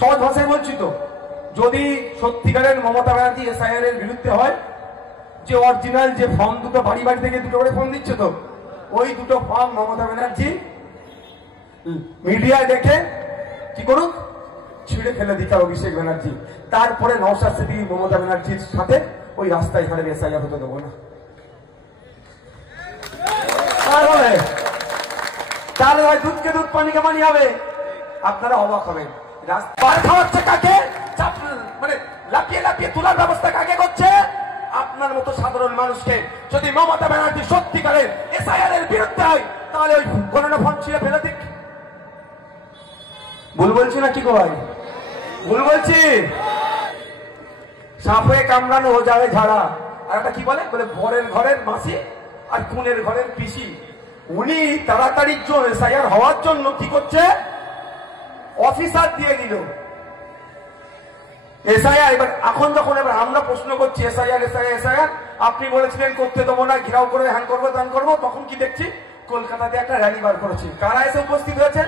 সহজ ভাষায় বলছি তো, যদি সত্যিকারের মমতা ব্যানার্জি এসআইআর এর বিরুদ্ধে হয়, যে অরিজিনাল যে ফর্ম দুটো বাড়ি বাড়ি থেকে দুটো করে ফর্ম দিচ্ছে তো, ওই দুটো ফর্ম মমতা ব্যানার্জি মিডিয়ায় দেখে কি করুক, ছিঁড়ে ফেলে দিতে অভিষেক ব্যানার্জি। তারপরে নওশাদ সিদ্দিকী মমতা ব্যানার্জির সাথে ওই রাস্তায় ঘাটে এসআইআর হতে দেবো না। তাহলে হয় দুধকে দুধ পানিকে পানি হবে। আপনারা অবাক হবেন, রাস্তা খাওয়াচ্ছে কাকে, মানে লাফিয়ে লাফিয়ে তোলার ব্যবস্থা কাকে করছে? আপনার মতো সাধারণ মানুষকে। যদি মমতা ব্যানার্জি সত্যিকারের এসআইআর এর বিরুদ্ধে হয়, তাহলে ওই গণনা ফর্ম ছিঁড়ে ফেলে দিক। ভুল বলছি না কি গো ভাই? ভুল বলছি? সাপে কামড়ানো হয়ে যাবে ঝাড়া। আর একটা কি বলে, বরের ঘরের মাসি আর খুনের ঘরের পিসি। উনি তাড়াতাড়ির জন্য এসআইআর হওয়ার জন্য কি করছে, অফিসার দিয়ে দিল এসআইআর। এবার এখন যখন আমরা প্রশ্ন করছি এসআইআর এসআইআর এসআইআর, আপনি বলেছিলেন করতে দেবো না, ঘেরাও করে হ্যান করবো ত্যান করবো, তখন কি দেখছি কলকাতাতে একটা র্যালি বার করেছি। কারা এসে উপস্থিত হয়েছে?